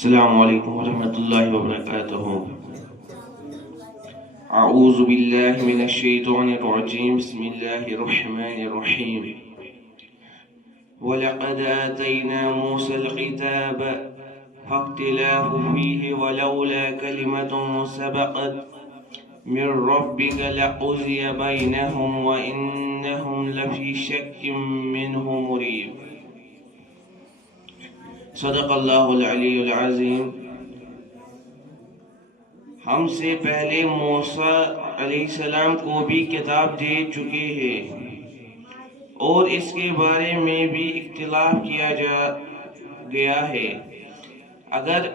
السلام علیکم ورحمۃ اللہ وبرکاتہ۔ اعوذ باللہ من الشیطان الرجیم، بسم اللہ الرحمن الرحیم۔ وَلَقَدْ آتَيْنَا مُوسَى الْكِتَابَ فَاخْتَلَفَ فِيهِ وَلَوْلَا كَلِمَةٌ سَبَقَتْ مِنْ رَبِّكَ لَقُضِيَ بَيْنَهُمْ وَإِنَّهُمْ لَفِي شَكٍّ مِّنْهُ مُرِيبٍ۔ صدق اللہ العلی العظیم۔ ہم سے پہلے موسیٰ علیہ السلام کو بھی کتاب دے چکے ہیں اور اس کے بارے میں بھی اختلاف کیا گیا ہے۔ اگر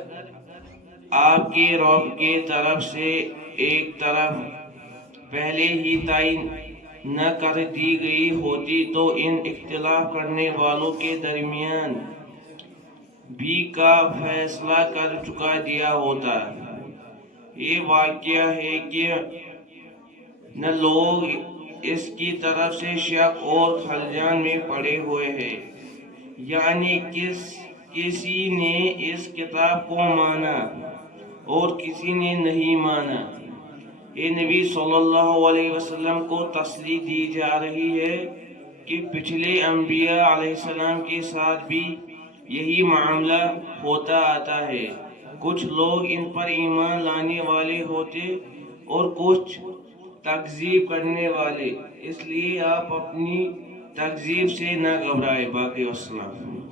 آپ کے رب کے طرف سے ایک طرف پہلے ہی تعین نہ کر دی گئی ہوتی تو ان اختلاف کرنے والوں کے درمیان بھی کا فیصلہ کر چکا دیا ہوتا۔ یہ واقعہ ہے کہ نہ لوگ اس کی طرف سے شک اور خلجان میں پڑے ہوئے ہیں، یعنی کسی نے اس کتاب کو مانا اور کسی نے نہیں مانا۔ یہ نبی صلی اللہ علیہ وسلم کو تسلی دی جا رہی ہے کہ پچھلے انبیاء علیہ السلام کے ساتھ بھی یہی معاملہ ہوتا آتا ہے۔ کچھ لوگ ان پر ایمان لانے والے ہوتے اور کچھ تکذیب کرنے والے، اس لیے آپ اپنی تکذیب سے نہ گھبرائیں۔ باقی والسلام۔